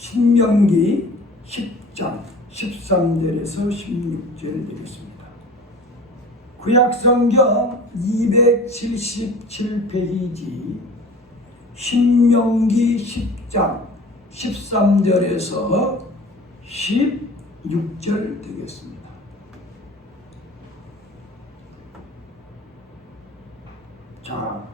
신명기 10장 13절에서 16절 되겠습니다. 구약성경 277페이지 신명기 10장 13절에서 16절 되겠습니다. 자,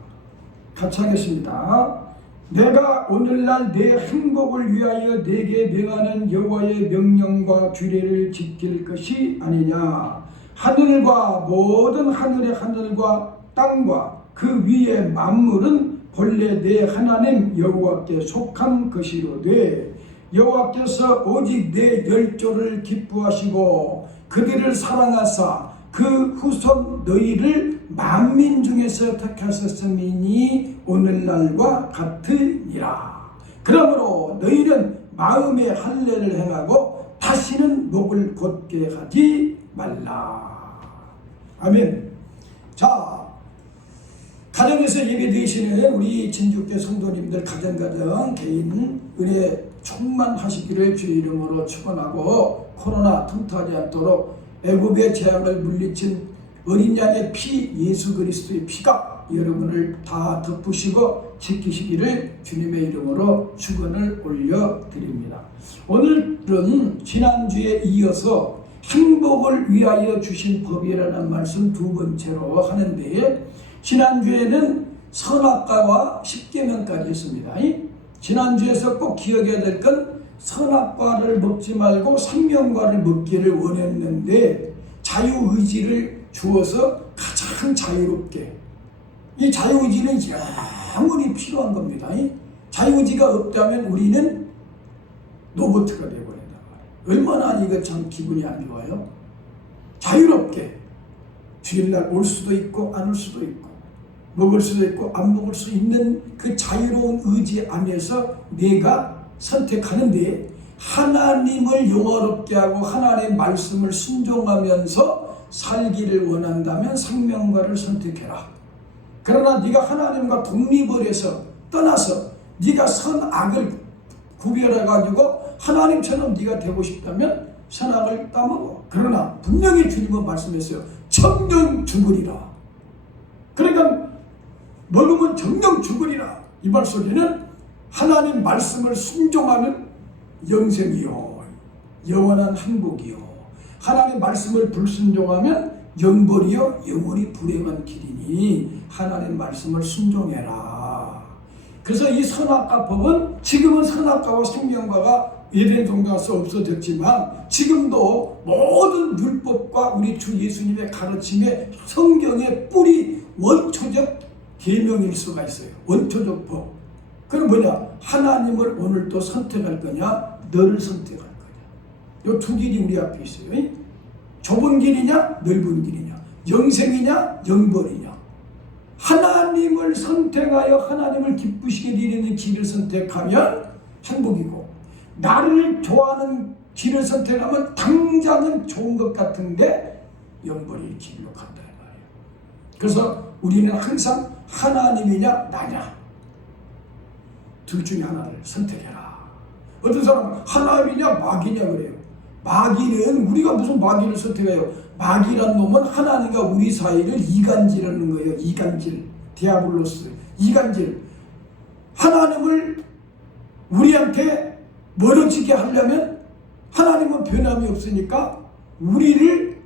같이 하겠습니다. 내가 오늘날 내 행복을 위하여 내게 명하는 여호와의 명령과 규례를 지킬 것이 아니냐. 하늘과 모든 하늘의 하늘과 땅과 그 위의 만물은 본래 내 하나님 여호와께 속한 것이로되 여호와께서 오직 내 열조를 기뻐하시고 그들을 사랑하사 그 후손 너희를 만민 중에서 택하셨음이니 오늘날과 같으니라. 그러므로 너희는 마음의 할례를 행하고 다시는 목을 곧게 하지 말라. 아멘. 자, 가정에서 예배드리시는 우리 진주교회 성도님들 가정 개인 은혜 충만하시기를 주의 이름으로 축원하고, 코로나 통타하지 않도록 애굽의 재앙을 물리친 어린 양의 피, 예수 그리스도의 피가 여러분을 다 덮으시고 지키시기를 주님의 이름으로 축원을 올려드립니다. 오늘은 지난주에 이어서 행복을 위하여 주신 법이라는 말씀 두 번째로 하는데, 지난주에는 선악과와 십계명까지 했습니다. 지난주에서 꼭 기억해야 될 건 선악과를 먹지 말고 생명과를 먹기를 원했는데 자유의지를 주어서 가장 자유롭게, 이 자유의지는 영원히 필요한 겁니다. 자유의지가 없다면 우리는 로봇가 되어버린다. 얼마나 이거 참 기분이 안 좋아요. 자유롭게 주일날 올 수도 있고 안 올 수도 있고 먹을 수도 있고 안 먹을 수 있는 그 자유로운 의지 안에서 내가 선택하는데, 하나님을 영화롭게 하고 하나님의 말씀을 순종하면서 살기를 원한다면 생명과를 선택해라. 그러나 네가 하나님과 독립을 해서 떠나서 네가 선악을 구별해가지고 하나님처럼 네가 되고 싶다면 선악을 따먹어. 그러나 분명히 주님은 말씀했어요. 정령 죽으리라. 그러니까 먹으면 정령 죽으리라. 이 말소리는 하나님 말씀을 순종하는 영생이요, 영원한 행복이요, 하나님 말씀을 불순종하면 영벌이요, 영원히 불행한 길이니 하나님 말씀을 순종해라. 그래서 이 선악과 법은 지금은 선악과와 생명과가 에덴 동산에서 없어졌지만 지금도 모든 율법과 우리 주 예수님의 가르침의 성경의 뿌리 원초적 계명일 수가 있어요. 원초적 법. 그럼 뭐냐? 하나님을 오늘도 선택할 거냐, 너를 선택할 거냐. 이 두 길이 우리 앞에 있어요. 좁은 길이냐, 넓은 길이냐, 영생이냐, 영벌이냐. 하나님을 선택하여 하나님을 기쁘시게 드리는 길을 선택하면 행복이고, 나를 좋아하는 길을 선택하면 당장은 좋은 것 같은데 영벌의 길로 간다 말이에요. 그래서 우리는 항상 하나님이냐 나냐, 둘 중에 하나를 선택해라. 어떤 사람은 하나님이냐 마귀냐 그래요. 마귀는, 우리가 무슨 마귀를 선택해요? 마귀란 놈은 하나님과 우리 사이를 이간질하는 거예요. 이간질, 디아블로스, 이간질. 하나님을 우리한테 멀어지게 하려면 하나님은 변함이 없으니까 우리를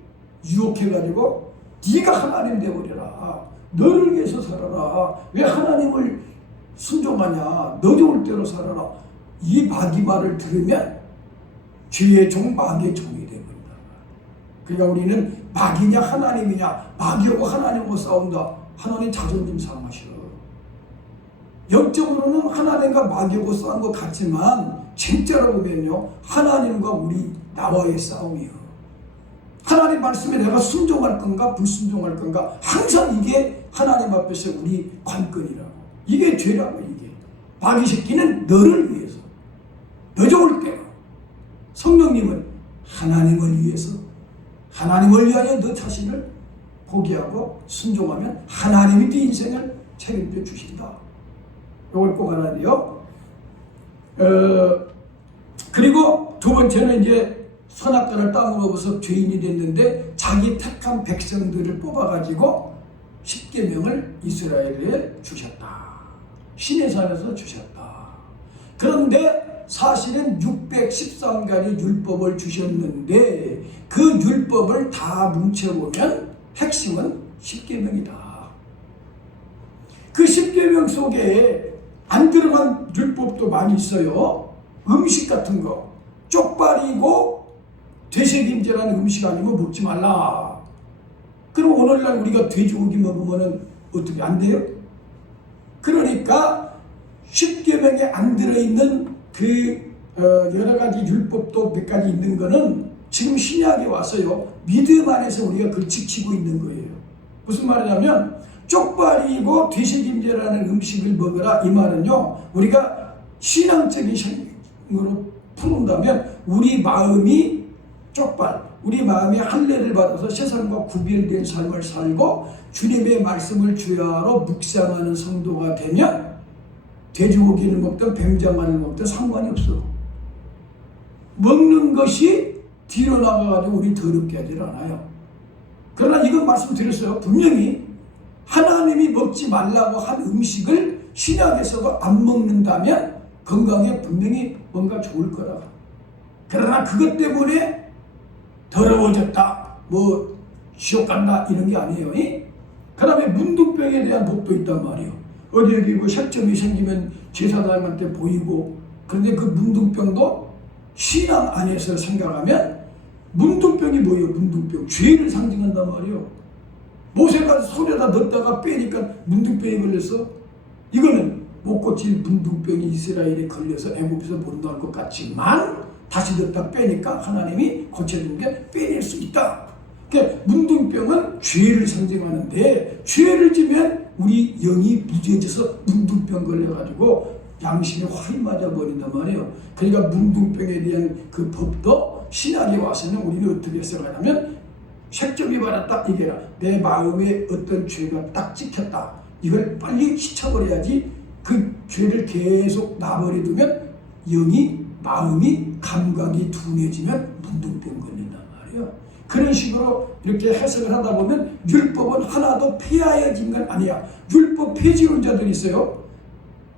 유혹해가지고 네가 하나님 되어버려라. 너를 위해서 살아라. 왜 하나님을 순종하냐. 너 좋을 대로 살아라. 이 마귀 말을 들으면 죄의 종, 마귀의 종이 되어버린다. 그러니까 우리는 마귀냐 하나님이냐, 마귀하고 하나님하고 싸운다. 하나님 자존심 상하셔. 영적으로는 하나님과 마귀하고 싸운 것 같지만 진짜로 보면요, 하나님과 우리 나와의 싸움이에요. 하나님 말씀에 내가 순종할 건가 불순종할 건가, 항상 이게 하나님 앞에서 우리 관건이라고. 이게 죄라고. 이게 마귀 새끼는 너를 위해서, 너 좋을 대로. 성령님은 하나님을 위해서, 하나님을 위하여 너 자신을 포기하고 순종하면 하나님이 네 인생을 책임져 주신다. 이걸 꼭 알아야 돼요. 그리고 두 번째는 이제 선악과를 따먹어서 죄인이 됐는데 자기 택한 백성들을 뽑아가지고 십계명을 이스라엘에 주셨다. 시내산에서 주셨다. 그런데 사실은 613가지 율법을 주셨는데 그 율법을 다 뭉쳐보면 핵심은 십계명이다. 그 십계명 속에 안 들어간 율법도 많이 있어요. 음식 같은 거, 쪽발이고 되새김질하는 음식 아니면 먹지 말라. 그럼 오늘날 우리가 돼지고기 먹으면 어떻게 안 돼요? 그러니까 십계명에 안 들어있는 그 여러 가지 율법도 몇 가지 있는 거는 지금 신약에 와서요 믿음 안에서 우리가 그걸 지키고 있는 거예요. 무슨 말이냐면 쪽발이고 되새김질하는 음식을 먹으라 이 말은요 우리가 신앙적인 생으로 풀은다면 우리 마음이 쪽발, 우리 마음이 할례를 받아서 세상과 구별된 삶을 살고 주님의 말씀을 주야로 묵상하는 성도가 되면 돼지고기를 먹든 뱀장어를 먹든 상관이 없어. 먹는 것이 뒤로 나가가지고 우리 더럽게 하질 않아요. 그러나 이건 말씀드렸어요. 분명히 하나님이 먹지 말라고 한 음식을 신약에서도 안 먹는다면 건강에 분명히 뭔가 좋을 거라. 그러나 그것 때문에 더러워졌다, 뭐 지옥 간다 이런 게 아니에요. 그 다음에 문둥병에 대한 법도 있단 말이에요. 어디 여기 뭐 색점이 생기면 제사장한테 보이고, 그런데 그 문둥병도 신앙 안에서 생각하면 문둥병이 뭐예요? 문둥병 죄를 상징한단 말이에요. 모세가 손에다 넣었다가 빼니까 문둥병이 걸렸어. 이거는 못 고칠 문둥병이 이스라엘에 걸려서 애굽에서 못 나올 것 같지만 다시 넣었다 빼니까 하나님이 고쳐준 게 빼낼 수 있다. 그러니까 문둥병은 죄를 상징하는데 죄를 지면 우리 영이 무죄해져서 문둥병 걸려가지고 양심이 화이 맞아버린단 말이에요. 그러니까 문둥병에 대한 그 법도 신약에 와서는 우리는 어떻게 해석하냐면 색점이 받았다 이게라 내 마음에 어떤 죄가 딱 찍혔다. 이걸 빨리 씻어버려야지 그 죄를 계속 놔버려 두면 영이 마음이 감각이 둔해지면 문둥병 걸린단 말이에요. 그런 식으로 이렇게 해석을 하다 보면 율법은 하나도 폐하여진 건 아니야. 율법 폐지론자들이 있어요.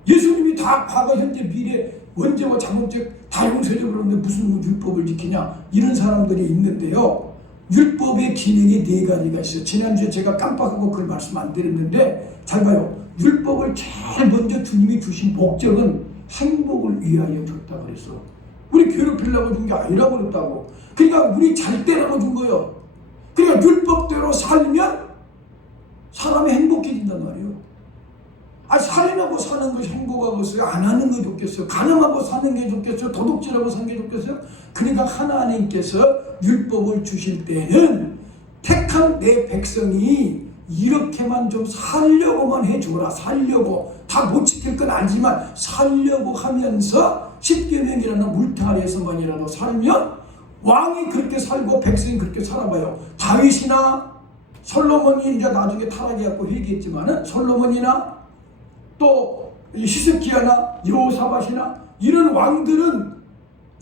예수님이 다 과거 현재 미래 원죄와 자범죄 다 용서해줘 그러는데 무슨 율법을 지키냐 이런 사람들이 있는데요. 율법의 기능이 네 가지가 있어요. 지난주에 제가 깜빡하고 그걸 말씀 안 드렸는데 잘 봐요. 율법을 제일 먼저 주님이 주신 목적은 행복을 위하여 줬다 그랬어. 우리 괴롭히려고 준 게 아니라고 그랬다고. 그러니까 우리 잘 때라고 준 거예요. 그러니까 율법대로 살면 사람이 행복해진단 말이에요. 살인하고 사는 것이 행복하겠어요? 안 하는 게 좋겠어요? 가늠하고 사는 게 좋겠어요? 도둑질하고 사는 게 좋겠어요? 그러니까 하나님께서 율법을 주실 때는 택한 내 백성이 이렇게만 좀 살려고만 해줘라. 살려고. 다 못 지킬 건 알지만 살려고 하면서 십계명이라는 물타리에서만이라도 살면 왕이 그렇게 살고 백성이 그렇게 살아봐요. 다윗이나 솔로몬이 이제 나중에 타락해갖고 회개했지만은 솔로몬이나 또 히스기야나 여호사밧이나 이런 왕들은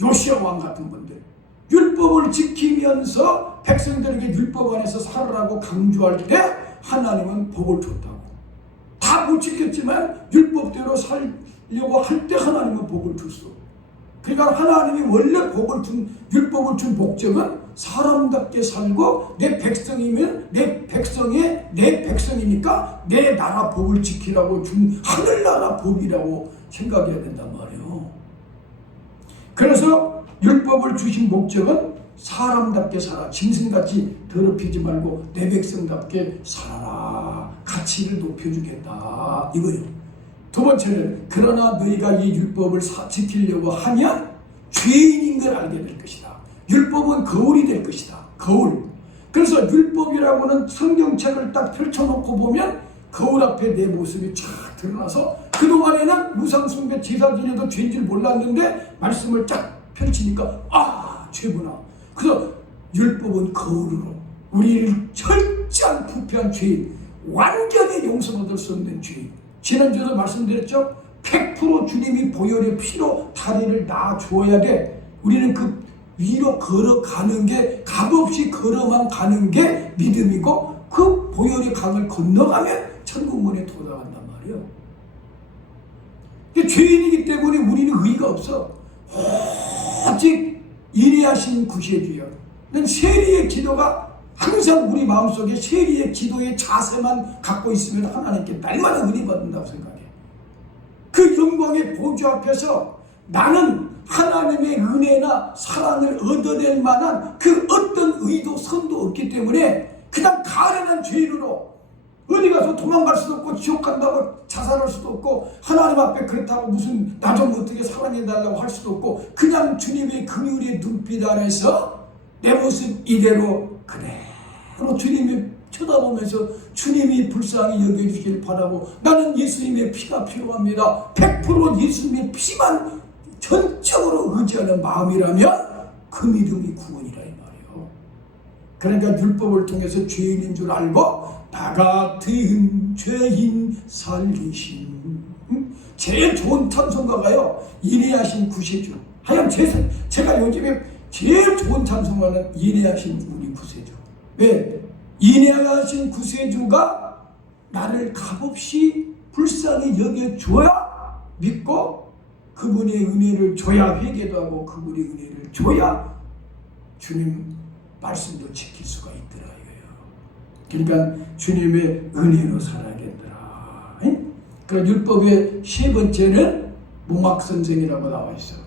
요시야 왕 같은 분들 율법을 지키면서 백성들에게 율법 안에서 살으라고 강조할 때 하나님은 복을 줬다고. 다 못 지켰지만 율법대로 살려고 할 때 하나님은 복을 줬어. 그러니까 하나님이 원래 복을 준 율법을 준 목적은 사람답게 살고 내 백성이면 내 백성이니까 내 나라 복을 지키라고 준 하늘나라 복이라고 생각해야 된단 말이에요. 그래서 율법을 주신 목적은 사람답게 살아. 짐승같이 더럽히지 말고 내 백성답게 살아라. 가치를 높여주겠다. 이거예요. 두 번째는 그러나 너희가 이 율법을 지키려고 하면 죄인인 걸 알게 될 것이다. 율법은 거울이 될 것이다. 거울. 그래서 율법이라고는 성경책을 딱 펼쳐놓고 보면 거울 앞에 내 모습이 쫙 드러나서 그동안에는 무상숭배 제사 지내도 죄인 줄 몰랐는데 말씀을 쫙 펼치니까 죄구나. 그래서 율법은 거울으로 우리를 철저한 부패한 죄인, 완전히 용서받을 수 없는 죄인. 지난주에도 말씀드렸죠. 100% 주님이 보혈의 피로 다리를 놔줘야 돼. 우리는 그 위로 걸어가는 게, 값없이 걸어만 가는 게 믿음이고, 그 보혈의 강을 건너가면 천국문에 도달한단 말이에요. 죄인이기 때문에 우리는 의의가 없어. 오직 인내하신 구세주여. 난 세리의 기도가 항상 우리 마음속에, 세리의 기도의 자세만 갖고 있으면 하나님께 날마다 은혜 받는다고 생각해. 그 영광의 보좌 앞에서 나는 하나님의 은혜나 사랑을 얻어낼 만한 그 어떤 의도, 선도 없기 때문에 그냥 가련한 죄인으로 어디 가서 도망갈 수도 없고, 지옥 간다고 자살할 수도 없고, 하나님 앞에 그렇다고 무슨 나 좀 어떻게 사랑해달라고 할 수도 없고, 그냥 주님의 긍휼의 눈빛 아래서 내 모습 이대로 그대로 주님이 쳐다보면서 주님이 불쌍히 여겨주길 바라고, 나는 예수님의 피가 필요합니다. 100% 예수님의 피만 전적으로 의지하는 마음이라면 그 믿음이 구원이라 이 말이에요. 그러니까 율법을 통해서 죄인인 줄 알고 나 같은 죄인 살리신, 제일 좋은 찬송가가요, 인내하신 구세주. 하여간 제가 요즘에 제일 좋은 찬송가는 인내하신 우리 구세주. 왜? 인내하신 구세주가 나를 값없이 불쌍히 여겨줘야 믿고, 그분의 은혜를 줘야 회개도 하고, 그분의 은혜를 줘야 주님 말씀도 지킬 수가 있더라 이거예요. 그러니까 주님의 은혜로 살아야겠더라. 그 율법의 세 번째는 몽학선생이라고 나와 있어요.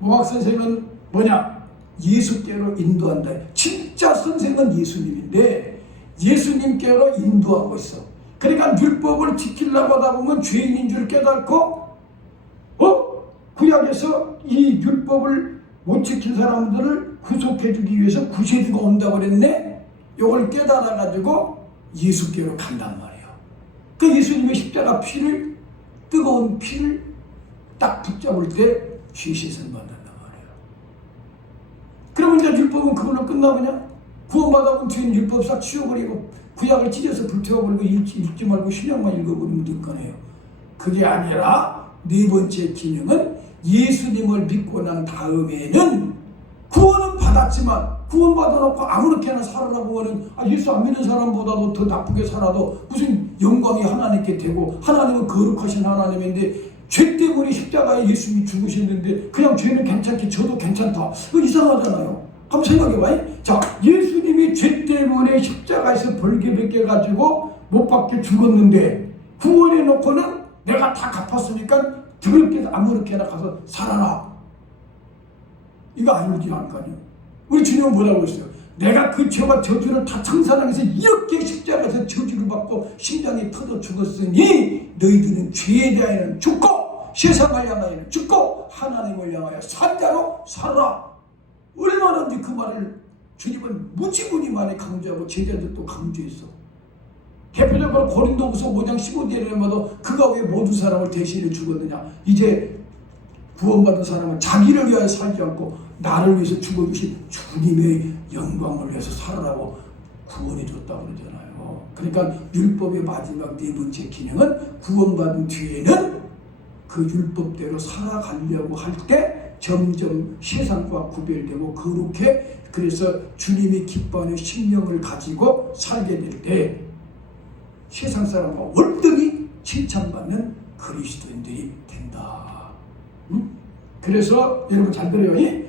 몽학선생은 뭐냐? 예수께로 인도한다. 진짜 선생은 예수님인데 예수님께로 인도하고 있어. 그러니까 율법을 지키려고 하다 보면 죄인인 줄 깨닫고, 구약에서 이 율법을 못 지킨 사람들을 구속해주기 위해서 구세주가 온다고 그랬네. 이걸 깨달아가지고 예수께로 간단 말이에요. 그 예수님의 십자가 피를, 뜨거운 피를 딱 붙잡을 때 죄 씻음 받는단 말이에요. 그러면 이제 율법은 그걸로 끝나느냐? 구원받아본 죄인 율법 싹 치워버리고 구약을 찢어서 불태워버리고 읽지 말고 신약만 읽어버리면 될 거네요. 그게 아니라 네 번째 기능은 예수님을 믿고 난 다음에는 구원은 받았지만, 구원받아놓고 아무렇게나 살아라고 하는, 예수 안 믿는 사람보다도 더 나쁘게 살아도 무슨 영광이 하나님께 되고, 하나님은 거룩하신 하나님인데 죄 때문에 십자가에 예수님이 죽으셨는데 그냥 죄는 괜찮게 저도 괜찮다. 이거 이상하잖아요. 한번 생각해봐요. 자, 예수님이 죄 때문에 십자가에서 벌게 벗겨가지고 못 박혀 죽었는데 구원해놓고는 내가 다 갚았으니까 더럽게 아무렇게나 가서 살아라. 이거 아니지 않을까요? 우리 주님은 뭐라고 했어요? 내가 그 죄와 저주를 다 청산하면서 이렇게 십자가에서 저주를 받고 심장이 터져 죽었으니 너희들은 죄에 대하여는 죽고 세상을 향하여는 죽고 하나님을 향하여 산자로 살아라. 얼마나 그 말을 주님은 무지무지 많이 강조하고 제자들도 강조했어. 대표적으로 고린도후서 5장 15절에 보면 그가 왜 모든 사람을 대신해 죽었느냐. 이제 구원받은 사람은 자기를 위하여 살지 않고 나를 위해서 죽어주신 주님의 영광을 위해서 살아라고 구원해 줬다고 그러잖아요. 그러니까 율법의 마지막 네 번째 기능은 구원받은 뒤에는 그 율법대로 살아가려고 할 때 점점 세상과 구별되고 그렇게, 그래서 주님이 기뻐하는 심령을 가지고 살게 될 때 세상 사람과 월등히 칭찬받는 그리스도인들이 된다. 그래서 여러분 잘 들어요.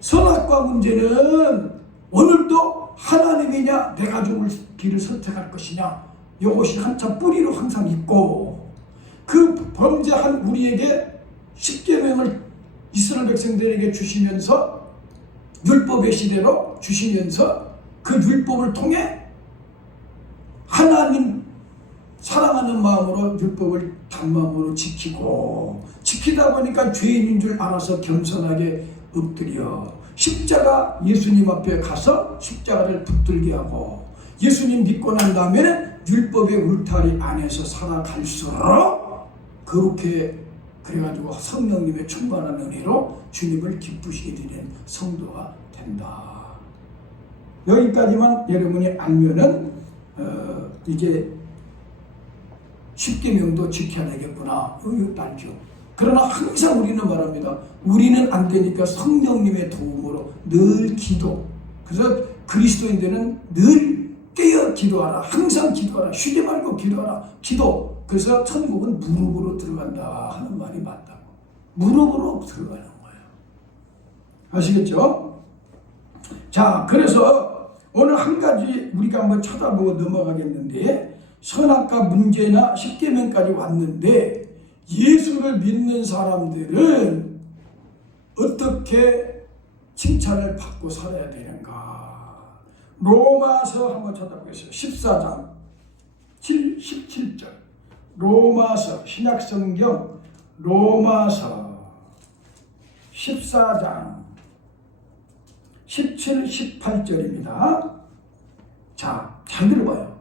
선악과 문제는 오늘도 하나님이냐 내가 죽을 길을 선택할 것이냐, 이것이 한참 뿌리로 항상 있고, 그 범죄한 우리에게 십계명을 이스라엘 백성들에게 주시면서, 율법의 시대로 주시면서 그 율법을 통해 하나님 사랑하는 마음으로 율법을 단마음으로 지키다 보니까 죄인인 줄 알아서 겸손하게 엎드려 십자가 예수님 앞에 가서 십자가를 붙들게 하고, 예수님 믿고 난 다음에는 율법의 울타리 안에서 살아갈수록 그렇게 그래가지고 성령님의 충만한 은혜로 주님을 기쁘시게 되는 성도가 된다. 여기까지만 여러분이 알면은 이제 십계명도 지켜야 되겠구나. 이거 알죠. 그러나 항상 우리는 말합니다. 우리는 안 되니까 성령님의 도움으로 늘 기도. 그래서 그리스도인들은 늘 깨어 기도하라. 항상 기도하라. 쉬지 말고 기도하라. 기도. 그래서 천국은 무릎으로 들어간다 하는 말이 맞다고. 무릎으로 들어가는 거예요. 아시겠죠? 자, 그래서 오늘 한 가지 우리가 한번 쳐다보고 넘어가겠는데, 선악과 문제나 십계명까지 왔는데 예수를 믿는 사람들은 어떻게 칭찬을 받고 살아야 되는가? 로마서 한번 쳐다보겠어요. 14장 17절. 로마서 신약성경 로마서 14장 17, 18절입니다. 자, 잘 들어봐요.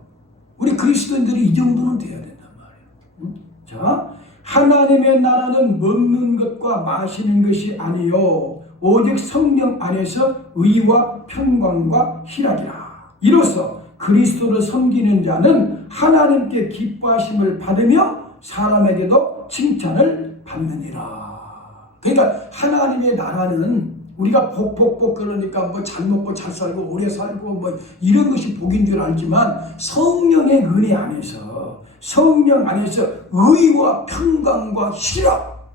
우리 그리스도인들이 이 정도는 돼야 된단 말이에요. 자, 하나님의 나라는 먹는 것과 마시는 것이 아니요 오직 성령 안에서 의와 평강과 희락이라. 이로써 그리스도를 섬기는 자는 하나님께 기뻐하심을 받으며 사람에게도 칭찬을 받느니라. 그러니까 하나님의 나라는 우리가 복복복 그러니까 뭐 잘 먹고 잘 살고 오래 살고 뭐 이런 것이 복인 줄 알지만 성령의 은혜 안에서 성령 안에서 의와 평강과 희락,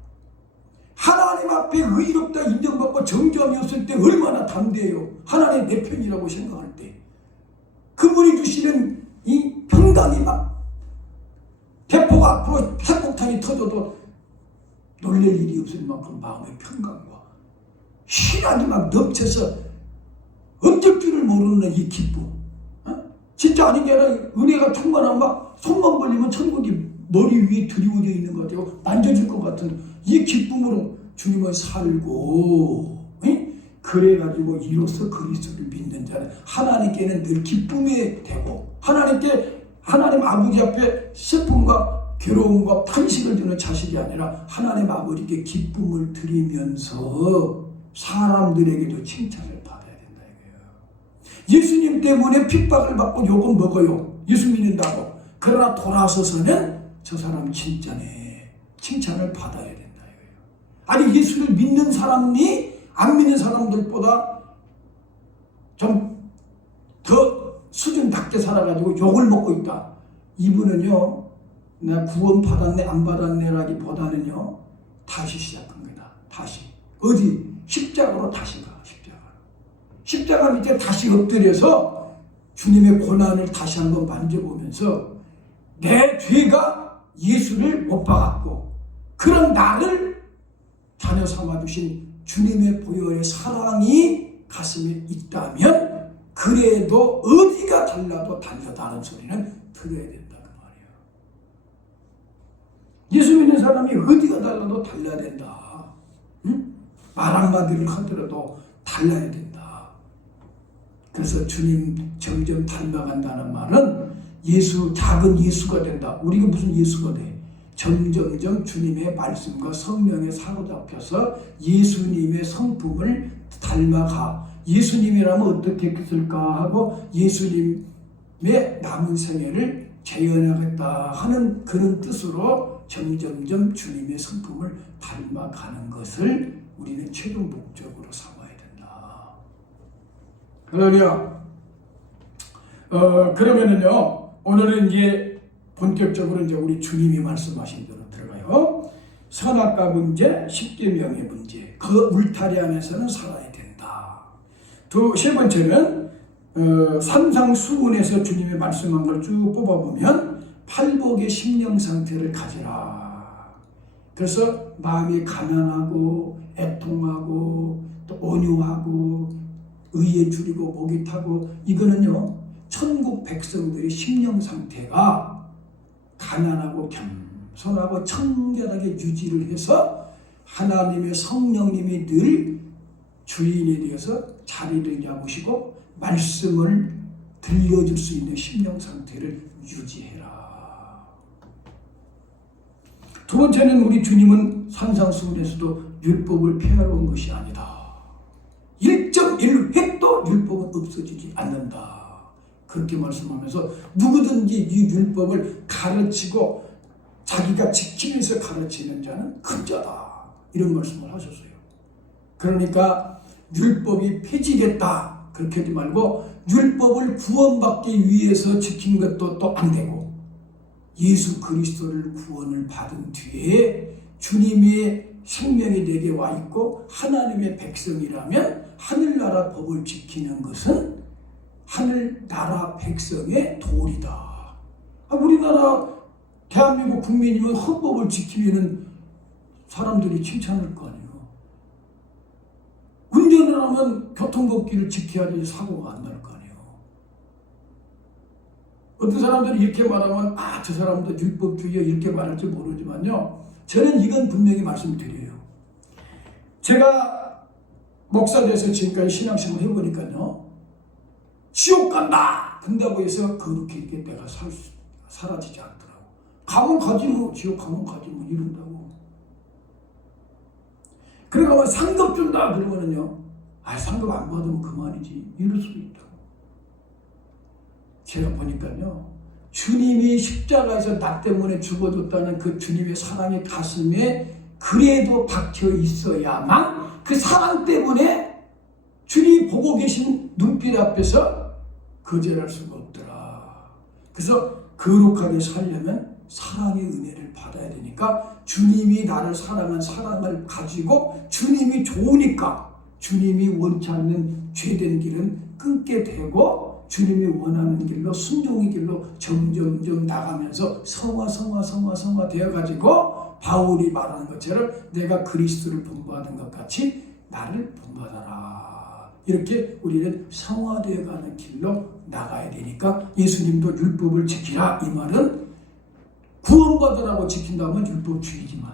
하나님 앞에 의롭다 인정받고 정죄함이 없을 때 얼마나 담대해요. 하나님 내 편이라고 생각할 때 그분이 주시는 이 평강이 막 대포가 앞으로 핵폭탄이 터져도 놀랄 일이 없을 만큼 마음의 평강과 희락이 막 넘쳐서 어쩔 줄을 모르는 이 기쁨. 진짜 아닌 게 아니라 은혜가 충만하면 막 손만 벌리면 천국이 머리 위에 드리워져 있는 것 같아요. 만져질 것 같은 이 기쁨으로 주님을 살고, 그래가지고 이로써 그리스도를 믿는 자는 하나님께는 늘 기쁨이 되고 하나님 아버지 앞에 슬픔과 괴로움과 탄식을 드는 자식이 아니라 하나님 아버지께 기쁨을 드리면서 사람들에게도 칭찬을 받아야 된다 이거예요. 예수님 때문에 핍박을 받고 욕은 먹어요. 예수 믿는다고. 그러나 돌아서서는 저 사람 칭찬을 받아야 된다 이거예요. 아니 예수를 믿는 사람이 안 믿는 사람들보다 좀 더 수준 낮게 살아가지고 욕을 먹고 있다. 이분은요, 나 구원 받았네 안 받았네라기보다는요 다시 시작한 거다. 다시 어디? 십자가로 다시 가. 십자가 밑에 다시 엎드려서 주님의 고난을 다시 한번 만져보면서 내 죄가 예수를 못 박았고 그런 나를 자녀 삼아주신 주님의 보혈의 사랑이 가슴에 있다면 그래도 어디가 달라도 달려다는 소리는 들어야 된다 그 말이에요. 예수 믿는 사람이 어디가 달라도 달려야 된다. 응? 말 한마디를 하더라도 달라야 된다. 그래서 주님 점점 닮아간다는 말은 작은 예수가 된다. 우리가 무슨 예수가 돼? 점점점 주님의 말씀과 성령에 사로잡혀서 예수님의 성품을 닮아가. 예수님이라면 어떻게 했을까 하고 예수님의 남은 생애를 재현하겠다 하는 그런 뜻으로 점점점 주님의 성품을 닮아가는 것을 우리는 최종 목적으로 삼아야 된다. 할렐루야. 그러면은요, 오늘은 이제 본격적으로 이제 우리 주님이 말씀하신 대로 들어가요. 선악과 문제, 십계명의 문제, 그 울타리 안에서는 살아야 된다. 세 번째는 산상수훈에서 주님이 말씀한 걸 쭉 뽑아보면 팔복의 심령 상태를 가지라. 그래서 마음이 가난하고 애통하고 또 온유하고 의에 줄이고 목이 타고, 이거는요 천국 백성들의 심령 상태가 가난하고 겸손하고 청결하게 유지를 해서 하나님의 성령님이 늘 주인이 되어서 자리를 잡으시고 말씀을 들려줄 수 있는 심령 상태를 유지해라. 두 번째는 우리 주님은 산상수훈에서도 율법을 폐하러 온 것이 아니다. 1.1획도 율법은 없어지지 않는다. 그렇게 말씀하면서 누구든지 이 율법을 가르치고 자기가 지키면서 가르치는 자는 큰 자다. 이런 말씀을 하셨어요. 그러니까 율법이 폐지됐다. 그렇게 하지 말고 율법을 구원받기 위해서 지킨 것도 또 안 되고 예수 그리스도를 구원을 받은 뒤에 주님의 생명이 내게 와 있고 하나님의 백성이라면 하늘나라 법을 지키는 것은 하늘나라 백성의 도리다. 우리나라 대한민국 국민이면 헌법을 지키면 사람들이 칭찬할 거 아니에요. 운전을 하면 교통법규를 지켜야지 사고가 안 날 거 아니에요. 어떤 사람들이 이렇게 말하면 저 사람도 율법주의야 이렇게 말할지 모르지만요. 저는 이건 분명히 말씀드려요. 제가 목사 돼서 지금까지 신앙생활 해보니까요. 지옥 간다! 된다고 해서 그렇게 이렇게 내가 사라지지 않더라고. 가면 가지 뭐, 지옥 가면 가지 뭐 이런다고. 그러니까 상급 준다 그러면은요. 상급 안 받으면 그만이지. 이럴 수도 있다고. 제가 보니까요. 주님이 십자가에서 나 때문에 죽어줬다는 그 주님의 사랑의 가슴에 그래도 박혀 있어야만 그 사랑 때문에 주님이 보고 계신 눈빛 앞에서 거절할 수가 없더라. 그래서 거룩하게 살려면 사랑의 은혜를 받아야 되니까 주님이 나를 사랑한 사랑을 가지고 주님이 좋으니까 주님이 원치 않는 죄된 길은 끊게 되고 주님이 원하는 길로 순종의 길로 점점점 나가면서 성화 되어가지고 바울이 말하는 것처럼 내가 그리스도를 본받은 것 같이 나를 본받아라. 이렇게 우리는 성화되어가는 길로 나가야 되니까 예수님도 율법을 지키라. 이 말은 구원받으라고 지킨다면 율법주의지만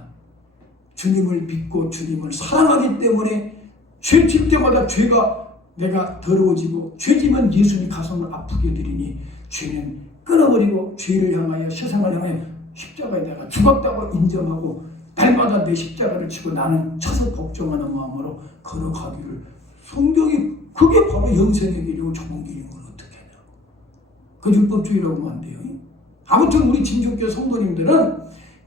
주님을 믿고 주님을 사랑하기 때문에 죄 질 때마다 죄가 내가 더러워지고 죄지면 예수님 가슴을 아프게 드리니 죄는 끊어버리고 죄를 향하여 세상을 향하여 십자가에 내가 죽었다고 인정하고 날마다 내 십자가를 지고 나는 쳐서 복종하는 마음으로 걸어가기를 성경이 그게 바로 영생의 길이고 좋은 길인 걸 어떻게 하냐고. 그 율법주의라고 하면 안 돼요. 아무튼 우리 진주교회 성도님들은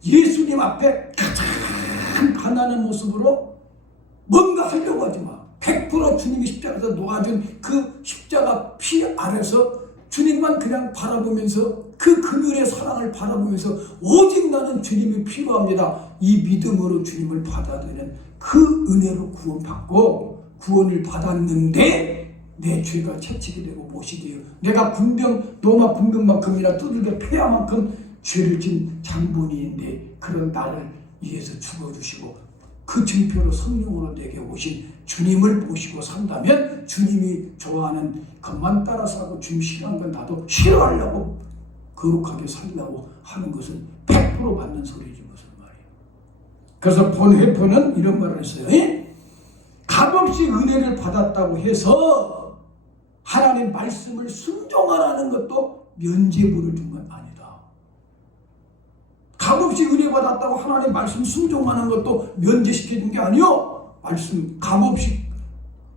예수님 앞에 가장 가난한 모습으로 뭔가 하려고 하지 마. 100% 주님이 십자가에서 놓아준 그 십자가 피 아래서 주님만 그냥 바라보면서 그 그늘의 사랑을 바라보면서 오직 나는 주님이 필요합니다. 이 믿음으로 주님을 받아들이는 그 은혜로 구원받고 구원을 받았는데 내 죄가 채찍이 되고 못이 돼요. 내가 로마 군병만큼이나 두들겨 패야만큼 죄를 진 장본인인데 그런 나를 위해서 죽어주시고 그 증표로 성령으로 내게 오신 주님을 보시고 산다면 주님이 좋아하는 것만 따라서 하고 주님 싫어하는 건 나도 싫어하려고 거룩하게 살려고 하는 것은 100% 맞는 소리지 무슨 말이에요. 그래서 본회포는 이런 말을 했어요. 값없이 은혜를 받았다고 해서 하나님 말씀을 순종하라는 것도 면죄부를 준 건 아니다. 값없이 은혜 받았다고 하나님 말씀 순종하는 것도 면제시켜준 게 아니요. 말씀 값없이.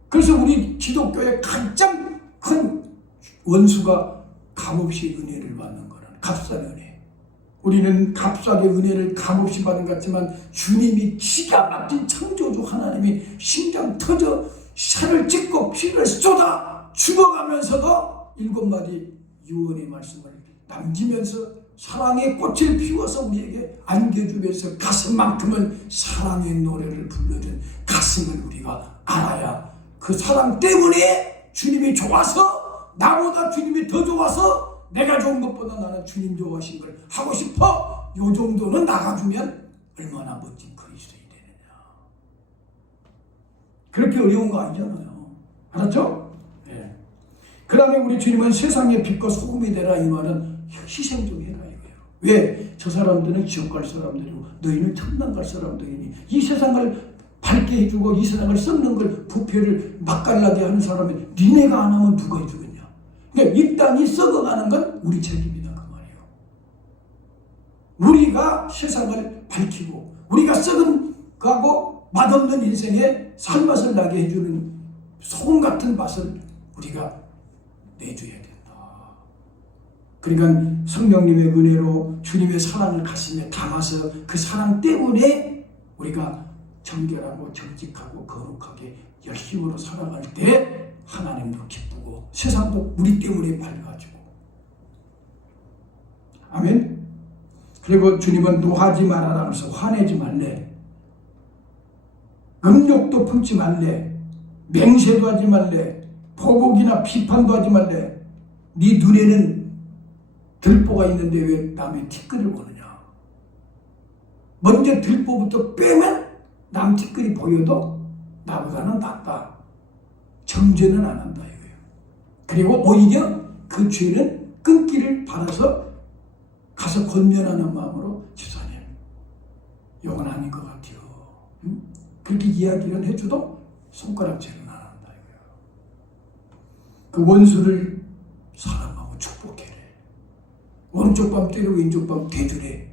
그래서 우리 기독교의 가장 큰 원수가 값없이 은혜를 받는 거라는 값싼 은혜. 우리는 값싸게 은혜를 값없이 받은 것 같지만 주님이 기가 막힌 창조주 하나님이 심장 터져 살을 찢고 피를 쏟아 죽어가면서도 7마디 유언의 말씀을 남기면서 사랑의 꽃을 피워서 우리에게 안겨주면서 가슴만큼은 사랑의 노래를 불러준 가슴을 우리가 알아야 그 사랑 때문에 주님이 좋아서 나보다 주님이 더 좋아서 내가 좋은 것보다 나는 주님 좋아하신 걸 하고 싶어. 요 정도는 나가주면 얼마나 멋진 그리스도인이 되느냐. 그렇게 어려운 거 아니잖아요. 알았죠? 네. 그 다음에 우리 주님은 세상의 빛과 소금이 되라. 이 말은 희생 좀 해라 이거예요. 왜? 저 사람들은 지옥 갈 사람들이고 너희는 천당 갈 사람들이니 이 세상을 밝게 해주고 이 세상을 썩는 걸 부패를 맛깔나게 하는 사람이 니네가 안 하면 누가 해주겠냐. 그러니까 이 땅이 썩어가는 건 우리 책임이다 그 말이에요. 우리가 세상을 밝히고 우리가 썩은 거하고 맛없는 인생에 살맛을 나게 해주는 소금 같은 맛을 우리가 내줘야 된다. 그러니까 성령님의 은혜로 주님의 사랑을 가슴에 담아서 그 사랑 때문에 우리가 정결하고 정직하고 거룩하게 열심으로 살아갈 때 하나님도 기쁘고 세상도 우리 때문에 밝아지고. 아멘. 그리고 주님은 노하지 말아라 그래서 화내지 말래, 음욕도 품지 말래, 맹세도 하지 말래, 보복이나 비판도 하지 말래. 네 눈에는 들보가 있는데 왜 남의 티끌을 보느냐. 먼저 들보부터 빼면 남 티끌이 보여도 나보다는 낫다. 정죄는 안 한다 이거예요. 그리고 오히려 그 죄는 끊기를 바라서 가서 권면하는 마음으로 집사님 이건 아닌 것 같아요. 그렇게 이야기를 해줘도 손가락질은 안 한다 이거예요. 그 원수를 사랑하고 축복해래. 오른쪽 밤 때리고 왼쪽 밤 대주래.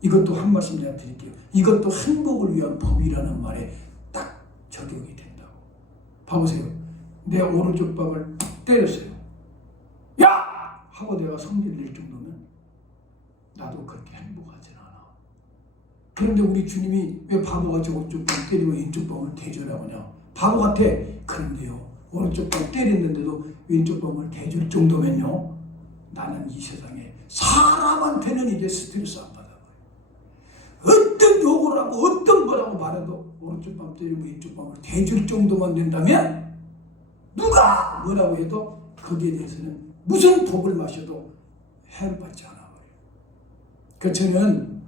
이것도 한 말씀 제가 드릴게요. 이것도 행복을 위한 법이라는 말에 딱 적용이 된다고. 봐보세요. 내 오른쪽 밤을 때렸어요. 야! 하고 내가 성질 낼 정도면 나도 그렇게 행복하진 않아. 그런데 우리 주님이 왜 바보같이 오른쪽 밤 때리고 왼쪽 밤을 대주라고 하냐. 바보 같아. 그런데요, 오른쪽 밤 때렸는데도 왼쪽 밤을 대줄 정도면요, 나는 이 세상에 사람한테는 이제 스트레스 안 받아. 어떤 욕을 하고 어떤 거라고 말해도 오른쪽 밤 때리고 왼쪽 밤을 대줄 정도만 된다면 누가 뭐라고 해도 거기에 대해서는 무슨 독을 마셔도 해를 받지 않아. 그래서 저는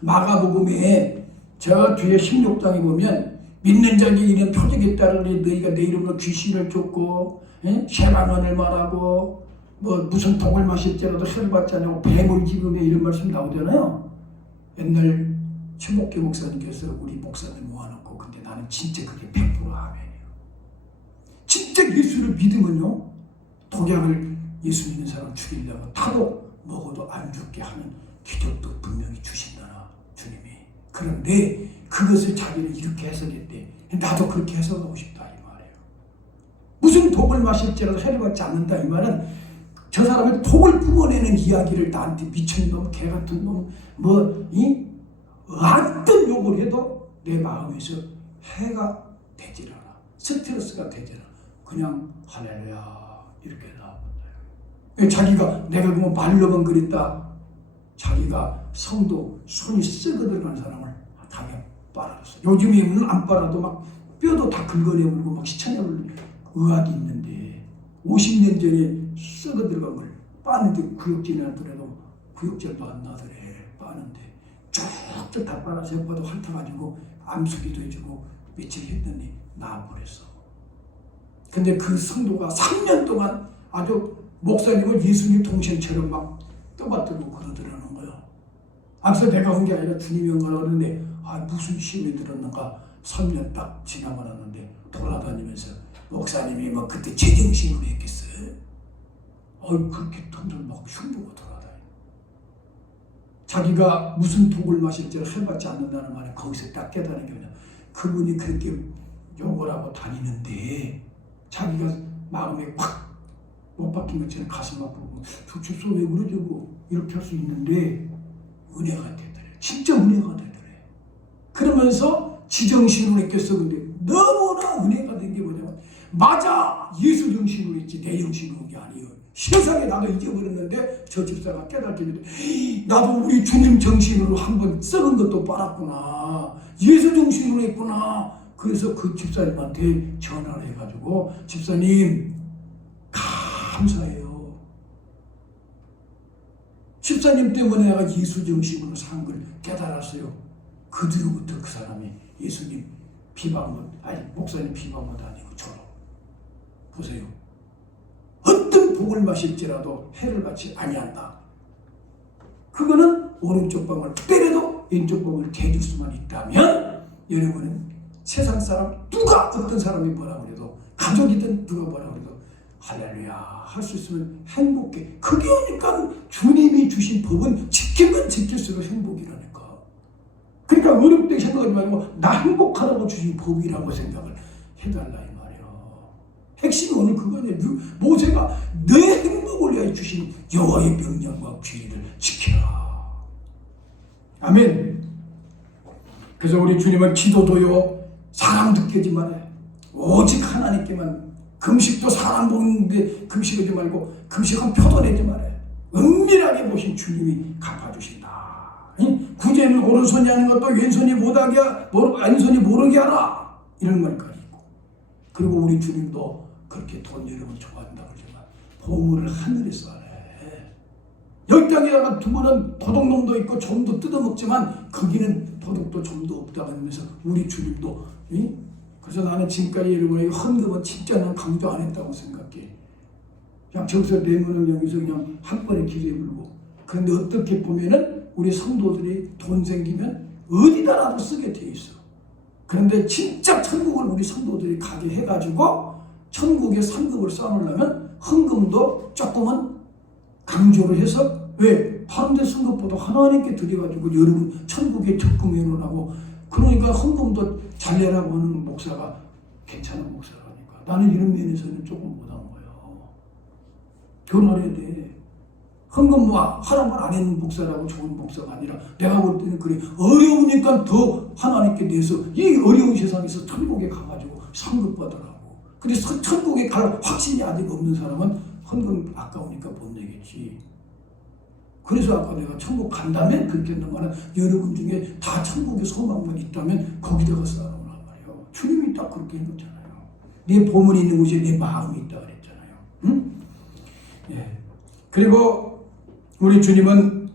마가복음에 저 뒤에 16장에 보면 믿는 자에게 이런 표적에 따르니 너희가 내 이름으로 귀신을 쫓고 쇠방언을 말하고 뭐 무슨 독을 마실지라도 해를 받지 않고 뱀을 집으며 이런 말씀 나오잖아요. 옛날 최목계 목사님께서 우리 목사님 모아놓고, 근데 나는 진짜 그게 100% 아멘이에요. 진짜 예수를 믿으면요, 독약을 예수 믿는 사람 죽이려고 타도 먹어도 안 죽게 하는 기적도 분명히 주신다나 주님이. 그런데 그것을 자기는 이렇게 해석했대. 나도 그렇게 해석하고 싶다 이 말이에요. 무슨 독을 마실지라도 해를 받지 않는다 이 말은 저 사람의 독을 뿜어내는 이야기를 나한테 미친놈, 개같은 놈, 어떤 욕을 해도 내 마음에서 해가 되질 않아. 스트레스가 되질 않아. 그냥 할렐루야 이렇게 나와본다. 자기가 내가 뭐 말로만 그랬다. 자기가 성도 손이 썩어 들어가는 사람을 다 빨아줬어. 요즘에는 안 빨아도 막 뼈도 다 긁어내물고 막 시쳐내물 의학이 있는데 50년 전에 썩어 들어간 걸 빠는데 구역질이 나더라도 구역질도 안 나더래. 빠는데 쭉쭉 다 빨아서 해봐도 핥아가지고 암수기도 해주고 며칠 했더니 나아버렸어. 근데 그 성도가 3년 동안 아주 목사님을 예수님 동생처럼 막 떠받들고 그러더라는 거예요. 앞서 내가 온 게 아니라 주님이 온 거라 그러는데 무슨 시험이 들었는가 3년 딱 지나고 났는데 돌아다니면서 목사님이 뭐 그때 제정신으로 했겠어요? 그렇게 돈을 막 흉보고 돌아다녀. 자기가 무슨 독을 마실지를 해봤지 않는다는 말에 거기서 딱 깨달은 게 뭐냐. 그분이 그렇게 욕을 하고 다니는데 자기가 마음에 확 못 박힌 것처럼 가슴 아프고 저 집사 왜 그러죠? 이렇게 할 수 있는데 은혜가 되더래. 진짜 은혜가 되더래. 그러면서 지정신으로 했겠어. 근데 너무나 은혜가 된 게 뭐냐면 맞아 예수 정신으로 했지 내 정신으로 한 게 아니에요. 세상에 나도 잊어버렸는데 저 집사가 깨닫게 나도 우리 주님 정신으로 한번 썩은 것도 빨았구나. 예수 정신으로 했구나. 그래서 그 집사님한테 전화를 해가지고 집사님 감사해요. 집사님 때문에 내가 예수 정신으로 산 걸 깨달았어요. 그 뒤로부터 그 사람이 예수님 목사님 비방도 아니고 저로 보세요. 어떤 복을 마실지라도 해를 받지 아니한다. 그거는 오른쪽 방을 때려도 왼쪽 방을 대줄 수만 있다면 여러분은 세상 사람 어떤 사람이 뭐라 그래도 가족이든 누가 뭐라 그래도 할렐루야 할 수 있으면 행복해. 그게 오니까 주님이 주신 법은 지키면 지킬수록 행복이라니까. 그러니까 어렵게 생각하지 말고 나 행복하라고 주신 법이라고 생각을 해달라 이 말이야. 핵심이 오늘 그거냐. 모세가 내 행복 천국을 위하여 주신 여호와의 명령과 규례를 지켜라. 아멘. 그래서 우리 주님은 기도도요 사람 듣게지 말아요. 오직 하나님께만. 금식도 사람 보는데 금식하지 말고 금식은 표도내지 말아요. 은밀하게 보신 주님이 갚아주신다. 구제는 오른손이 하는 것도 왼손이 못하게 왼손이 모르게 하라. 이런 말까지 있고. 그리고 우리 주님도 그렇게 돈 여러분 좋아한다 그러지만 보물을 하늘에서 하래. 여기 땅에다가 두면은 도둑놈도 있고 좀도 뜯어먹지만 거기는 도둑도 좀도 없다고 하면서 우리 주님도 그래서 나는 지금까지 여러분에게 헌금은 진짜 난 강조 안 했다고 생각해. 그냥 저기서 내면은 여기서 그냥 한 번에 기도해 불고. 그런데 어떻게 보면은 우리 성도들이 돈 생기면 어디다라도 쓰게 돼 있어. 그런데 진짜 천국을 우리 성도들이 가게 해가지고 천국에 상급을 쌓으려면 헌금도 조금은 강조를 해서 왜? 다른 데 쓴 것보다 하나님께 드려가지고 여러분 천국에 적금해 놓으라고. 그러니까 헌금도 잘 내라고 하는 목사가 괜찮은 목사라니까. 나는 이런 면에서는 조금 못한 거예요. 결혼해야 돼. 헌금 뭐 하라면 안 했는 목사라고 좋은 목사가 아니라 내가 볼 때는 그래. 어려우니까 더 하나님께 내서 이 어려운 세상에서 천국에 가가지고 상급 받으라고. 근데 천국에 갈 확신이 아직 없는 사람은 헌금 아까우니까 못 내겠지. 그래서 아까 내가 천국 간다면 그렇게 했단 말은 여러분 중에 다 천국에 소망만 있다면 거기다가 쌓아놓으란 말이에요. 주님이 딱 그렇게 해놓잖아요. 내 보물이 있는 곳에 내 마음이 있다 그랬잖아요. 응? 예. 그리고 우리 주님은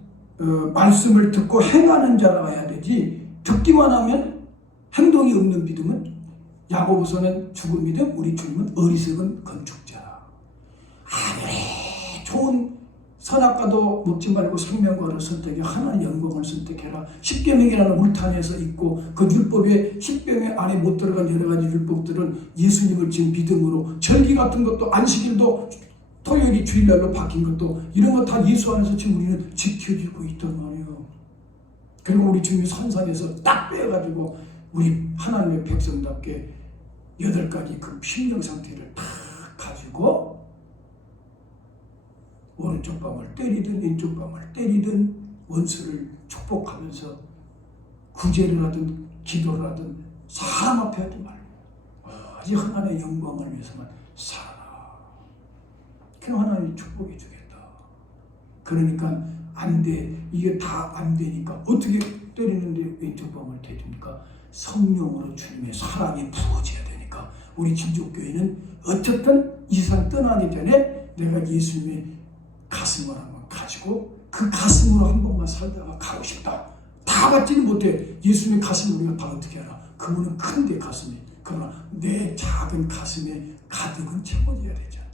말씀을 듣고 행하는 자라 해야 되지 듣기만 하면 행동이 없는 믿음은 야고보서는 죽은 믿음, 우리 주님은 어리석은 건축자. 아무리 좋은 선악과도 먹지 말고 생명과를 선택해 하나님의 영광을 선택해라. 십계명이라는 울타리에서 있고 그 율법의 십계명 안에 못 들어간 여러 가지 율법들은 예수님을 지금 믿음으로 절기 같은 것도 안식일도 토요일이 주일날로 바뀐 것도 이런 거 다 예수 안에서 지금 우리는 지켜지고 있단 말이에요. 그리고 우리 주님이 산상에서 딱 빼가지고 우리 하나님의 백성답게 8가지 그 심령 상태를 딱 가지고 오른쪽 방을 때리든 왼쪽 방을 때리든 원수를 축복하면서 구제를 하든 기도를 하든 사람 앞에 하지 말고 오직 하나님의 영광을 위해서만 살아라. 그럼 하나님이 축복해 주겠다. 그러니까 안 돼. 이게 다 안 되니까 어떻게 때리는데 왼쪽 방을 때립니까? 성령으로 주님의 사랑이 부어져야 되니까 우리 진족교회는 어쨌든 이 세상 떠나기 전에 내가 예수님의 가슴을 한번 가지고 그 가슴으로 한 번만 살다가 가고 싶다. 다 받지는 못해. 예수님의 가슴을 우리가 다 어떻게 하나. 그분은 큰데 가슴이. 그러나 내 작은 가슴에 가득은 채워져야 되잖아요.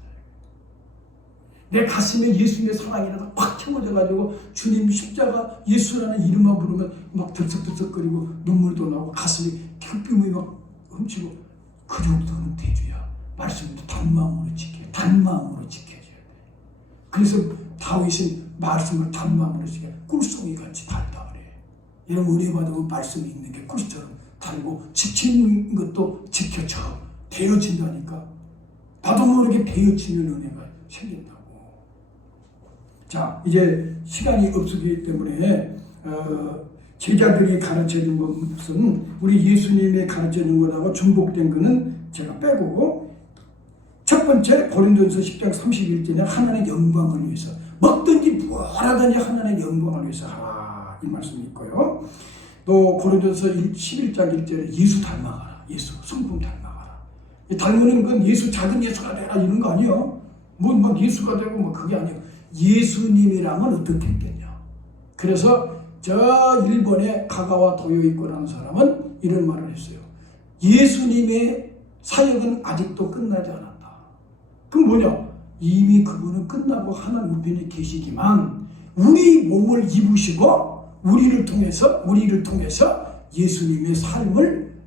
내 가슴에 예수님의 사랑이라도 꽉 채워져가지고 주님 십자가 예수라는 이름만 부르면 막 들썩들썩거리고 눈물도 나고 가슴이 기쁨이 막 훔치고 그 정도는 대주야. 말씀도 단마음으로 지켜야 단마음으로 지켜줘야 돼. 그래서 다윗은 말씀을 단마음으로 지켜 꿀송이 같이 달다 그래. 여러분 은혜 받으면 말씀이 있는 게 꿀처럼 달고 지키는 것도 지켜져 되어진다니까. 나도 모르게 되어지는 은혜가 생긴다고. 자, 이제 시간이 없기 때문에 제자들이 가르쳐준 것은 우리 예수님이 가르쳐준 것하고 중복된 것은 제가 빼고 첫 번째 고린도전서 10장 31절에 하나님의 영광을 위해서 먹든지 뭐하든지 하나님의 영광을 위해서 하라 이 말씀이 있고요. 또 고린도전서 11장 1절에 예수 닮아가라. 예수 성품 닮아가라. 닮는 건 예수 작은 예수가 되라 이런 거 아니에요. 뭐 막 예수가 되고 뭐 그게 아니에요. 예수님이랑은 어떻게 했겠냐. 그래서 저 일본의 가가와 도요이코라는 사람은 이런 말을 했어요. 예수님의 사역은 아직도 끝나지 않았다. 그럼 뭐냐? 이미 그분은 끝나고 하나님 우편에 계시지만 우리 몸을 입으시고 우리를 통해서 예수님의 삶을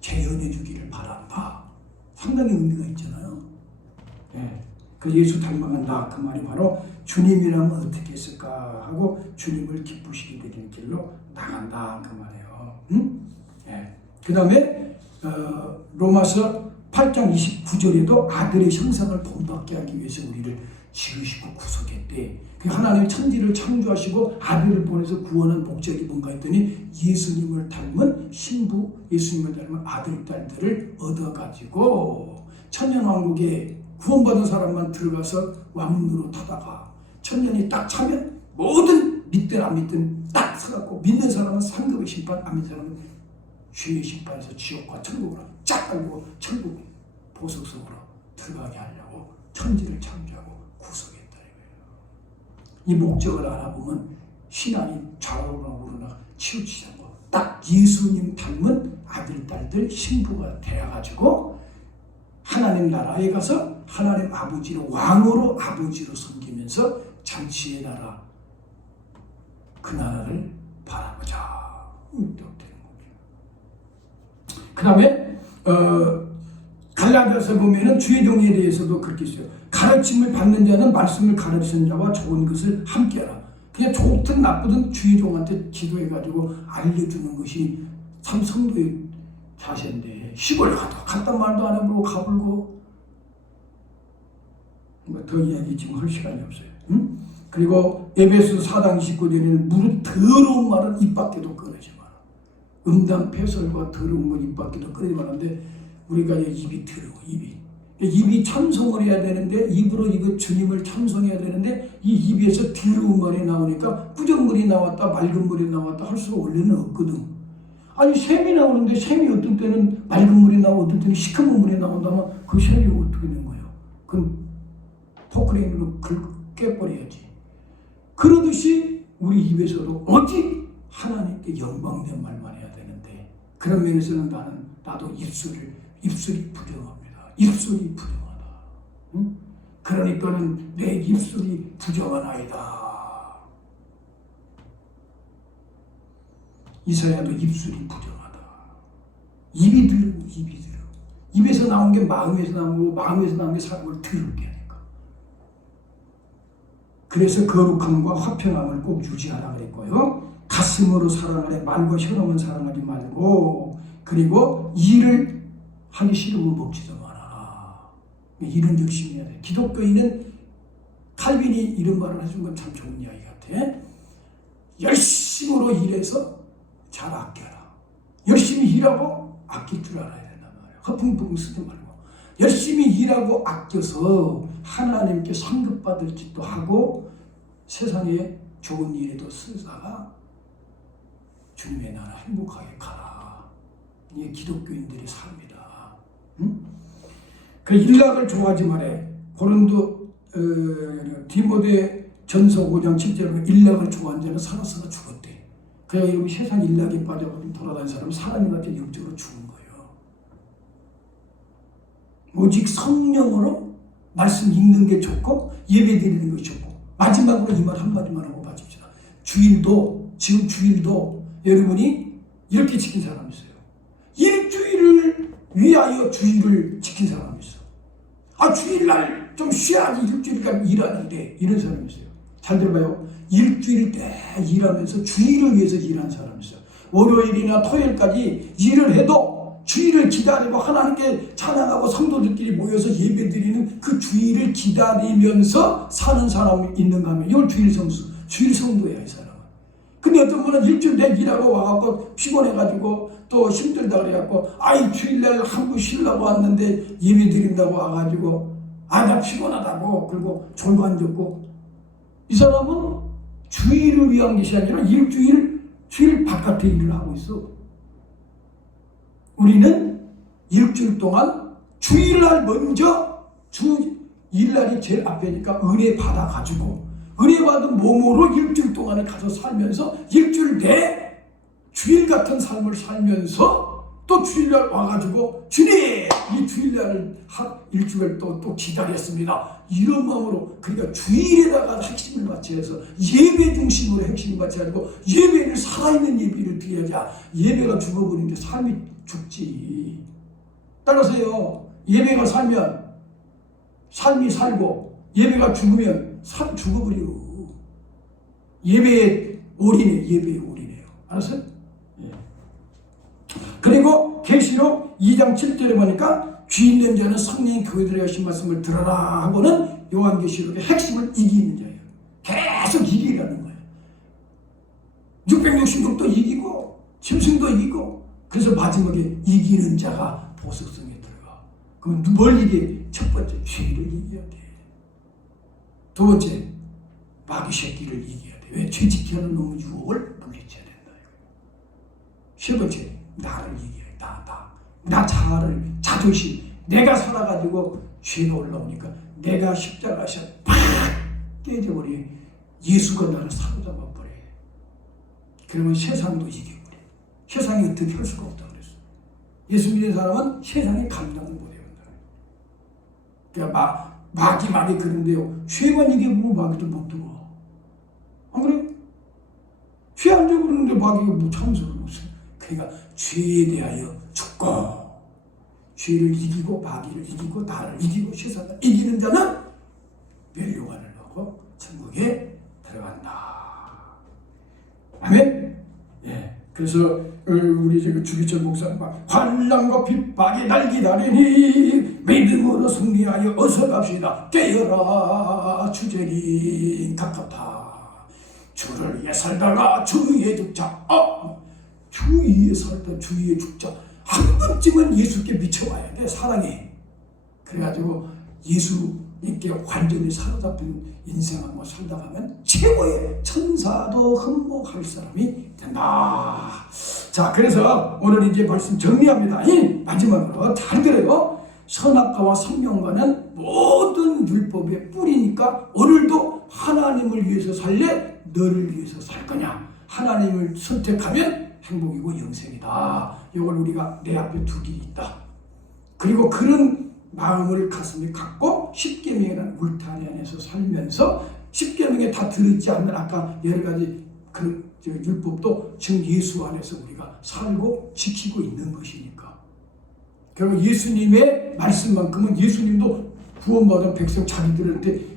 재현해 주기를 바란다. 상당히 의미가 있잖아요. 네. 그 예수 닮아간다. 그 말이 바로 주님이라면 어떻게 했을까 하고 주님을 기쁘시게 되는 길로 나간다. 그 말이에요. 응? 네. 그 다음에 로마서 8장 29절에도 아들의 형상을 본받게 하기 위해서 우리를 지으시고 구속했대. 그 하나님이 천지를 창조하시고 아들을 보내서 구원한 목적이 뭔가 했더니 예수님을 닮은 신부, 예수님을 닮은 아들, 딸들을 얻어가지고 천년왕국에 구원받은 사람만 들어가서 왕문으로 타다가 천년이 딱 차면 모든 믿든 안 믿든 딱 서갖고 믿는 사람은 상급의 심판, 안 믿는 사람은 죄의 심판에서 지옥과 천국으로 쫙 깔고 천국 보석성으로 들어가게 하려고 천지를 창조하고 구속했다 이거예요. 이 목적을 알아보면 신앙이 좌우나 우르나 치우치지 않고 딱 예수님 닮은 아들, 딸들 신부가 되어가지고 하나님 나라에 가서 하나님 아버지를 왕으로 아버지로 섬기면서 잔치의 나라 그 나라를 바라보자. 그 다음에 갈라디아서 보면은 주의 종에 대해서도 그렇게 있어요. 가르침을 받는 자는 말씀을 가르치는 자와 좋은 것을 함께하라. 그냥 좋든 나쁘든 주의 종한테 기도해가지고 알려주는 것이 참 성도의 자세인데 시골 갔단 말도 안 해보고 가불고 더 이야기 지금 할 시간이 없어요. 응? 그리고 에베소 4장 29절에는 무릇 더러운 말은 입 밖에도 꺼내지 마라. 음담 패설과 더러운 건 입 밖에도 꺼내지 말라는데 우리가 입이 더러워. 입이 찬송을 해야 되는데 입으로 이거 주님을 찬송해야 되는데 이 입에서 더러운 말이 나오니까 부정물이 나왔다 맑은 물이 나왔다 할 수가 원래는 없거든. 아니 샘이 나오는데 샘이 어떤 때는 맑은 물이 나오고 어떤 때는 시커먼 물이 나온다면 그 샘이 어떻게 된 거예요? 그럼 포크레인으로 깨버려야지. 그러듯이 우리 입에서도 오직 하나님께 영광된 말만 해야 되는데 그런 면에서는 나도 입술이 부정합니다. 입술이 부정하다. 응? 그러니까는 내 입술이 부정하나이다. 이사야도 입술이 부정하다. 입이 더러워. 입에서 나온 게 마음에서 나온 거고 마음에서 나온 게 사람을 더럽게 하니까. 그래서 거룩함과 화평함을 꼭 유지하라 그랬고요. 가슴으로 사랑하래. 말과 혀로만 사랑하지 말고 그리고 일을 하기 싫으면 먹지도 마라. 일은 열심히 해야 돼. 기독교인은 칼빈이 이런 말을 해준 건 참 좋은 이야기 같아. 열심으로 일해서 잘 아껴라. 열심히 일하고 아낄 줄 알아야 된단 말이야. 허풍풍 쓰지 말고 열심히 일하고 아껴서 하나님께 상급받을 짓도 하고 세상에 좋은 일에도 쓰다가 주님의 나라 행복하게 가라. 이게 기독교인들의 삶이다. 응? 그 일락을 좋아하지 말해. 고린도 디모데 전서 5장 7절에 일락을 좋아한 자는 살았으나 죽었대. 그냥 이러면 세상 일락에 빠져 돌아다니는 사람은 사람이 같은 영적으로 죽은 거예요. 오직 성령으로 말씀 읽는 게 좋고 예배 드리는 것이 좋고 마지막으로 이 말 한마디만 하고 마칩시다. 지금 주일도 여러분이 이렇게 지킨 사람이 있어요. 일주일을 위하여 주일을 지킨 사람이 있어. 주일날 좀 쉬어야지 일주일간 일하는데 이런 사람이 있어요. 잘 들어봐요. 일주일 때 일하면서 주일을 위해서 일하는 사람이 있어요. 월요일이나 토요일까지 일을 해도 주일을 기다리고 하나님께 찬양하고 성도들끼리 모여서 예배드리는 그 주일을 기다리면서 사는 사람이 있는가 하면 이걸 주일 성도예요, 이 사람은. 근데 어떤 분은 일주일 내 일하고 와갖고 피곤해가지고 또 힘들다 그래갖고 주일날 한 번 쉬려고 왔는데 예배드린다고 와가지고 나 피곤하다고 그리고 졸고 앉았고 이 사람은 주일을 위한 것이 아니라 주일 바깥에 일을 하고 있어. 우리는 일주일 동안 주일날 먼저 주일날이 제일 앞에니까 은혜 받아가지고 은혜 받은 몸으로 일주일 동안에 가서 살면서 일주일 내 주일 같은 삶을 살면서 또 주일날 와가지고 주님 이 주일날을 일주일 또 기다렸습니다. 이런 마음으로 그러니까 주일에다가 핵심을 맞춰서 예배 중심으로 핵심을 맞춰가지고 예배를 살아있는 예배를 드려야지 예배가 죽어버리는데 삶이 죽지. 따라서요 예배가 살면 삶이 살고 예배가 죽으면 삶 죽어버려. 예배에 올인해요. 알았어요? 예. 그리고 계시록 2장 7절에 보니까 귀 있는 자는 성령이 교회들의 하신 말씀을 들어라 하고는 요한계시록의 핵심을 이기는 자예요. 계속 이기라는 거예요. 666도 이기고 짐승도 이기고, 그래서 마지막에 이기는 자가 보석성에 들어가. 그럼 뭘 이게? 첫 번째 죄를 이겨야 돼. 두 번째 마귀 새끼를 이겨야 돼. 왜? 죄 지키는 놈의 유혹을 물리쳐야 된다. 세 번째 나를 이겨야 돼. 나 자아를, 자존심. 내가 살아가지고 죄가 올라오니까 내가 십자가에서 팍 깨져버려. 예수가 나를 사로잡아버려. 그러면 세상도 이겨버려. 세상이 어떻게 할 수가 없다 그랬어. 예수 믿는 사람은 세상이 감당을 못해요. 그러니까 마귀 그런데요, 죄만 이겨보면 마귀도 못 들어와. 안 그래? 죄 안 져버리는데 마귀가 뭐 참소를 못해. 그러니까 죄에 대하여 죽고, 죄를 이기고 마귀를 이기고 나를 이기고 세상을 이기는 자는 멸류관을 하고 천국에 들어간다. 아멘. 예. 그래서 우리 주기철 목사가 환난과 핍박이 날 기다리니 믿음으로 승리하여 어서 갑시다. 깨어라, 주제니 가깝다. 주를 위해 살다가 주 위에 죽자. 주 위에 살다 주 위에 죽자. 한 번쯤은 예수께 미쳐봐야 돼. 사랑해. 그래가지고 예수님께 완전히 사로잡힌 인생 한번 살다 가면 최고의 천사도 흠모할 사람이 된다. 자, 그래서 오늘 이제 말씀 정리합니다. 마지막으로 잘 들어요. 선악과와 성령과는 모든 율법의 뿌리니까 오늘도 하나님을 위해서 살래? 너를 위해서 살 거냐? 하나님을 선택하면 행복이고 영생이다. 이걸 우리가 내 앞에 두 길이 있다. 그리고 그런 마음을 가슴에 갖고 십계명이라는 울타리 안에서 살면서 십계명에 다 들어있지 않는 아까 여러 가지 율법도 지금 예수 안에서 우리가 살고 지키고 있는 것이니까. 결국 예수님의 말씀만큼은 예수님도 구원받은 백성 자기들한테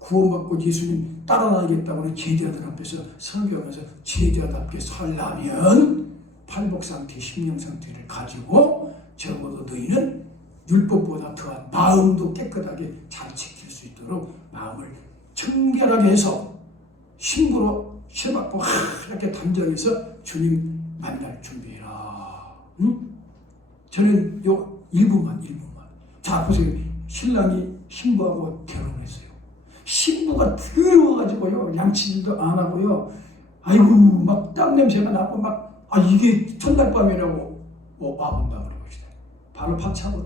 구원받고 예수님 따라다니겠다고 제자들 앞에서 설교하면서 제자답게 살려면 팔복상태, 심령상태를 가지고 적어도 너희는 율법보다 더한 마음도 깨끗하게 잘 지킬 수 있도록 마음을 청결하게 해서 신부로 쉐받고 이렇게 단정해서 주님 만날 준비해라. 저는 요 1분만. 자, 보세요. 신랑이 신부하고 결혼했어요. 신부가 더러워가지고요, 양치질도 안 하고요, 아이고 막 땀 냄새가 나고 막, 이게 첫날 밤이라고 와본다 그러고시다. 바로 박차버려.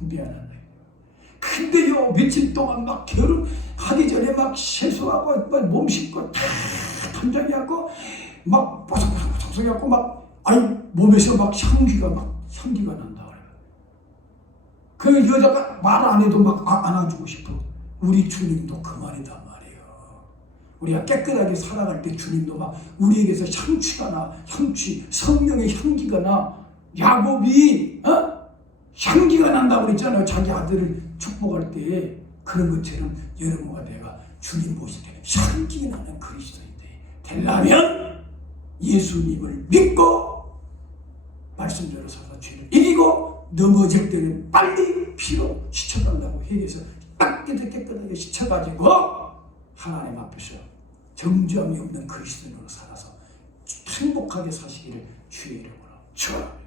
미안하네. 근데요, 며칠 동안 막 결혼하기 전에 막 세수하고 막 몸 씻고 다 단장해갖고 막 보송보송해갖고 막 몸에서 막 향기가 난다 그래. 그 여자가 말 안 해도 막 안아주고 싶어. 우리 주님도 그만이다 말이에요. 우리가 깨끗하게 살아갈 때 주님도 막 우리에게서 향취가 나, 성령의 향기가 나. 야곱이 향기가 난다고 그랬잖아요. 자기 아들을 축복할 때. 그런 것처럼 여러분과 내가 주님 모실 때 향기 나는 그리스도인데 되려면 예수님을 믿고 말씀대로 살아 죄를 이기고 넘어질 때는 빨리 피로 씻어달라고 회개해서 깨끗하게 씻어가지고 하나님 앞에서 정죄함이 없는 그리스도인으로 살아서 행복하게 사시기를 주의 이름으로 축원합니다.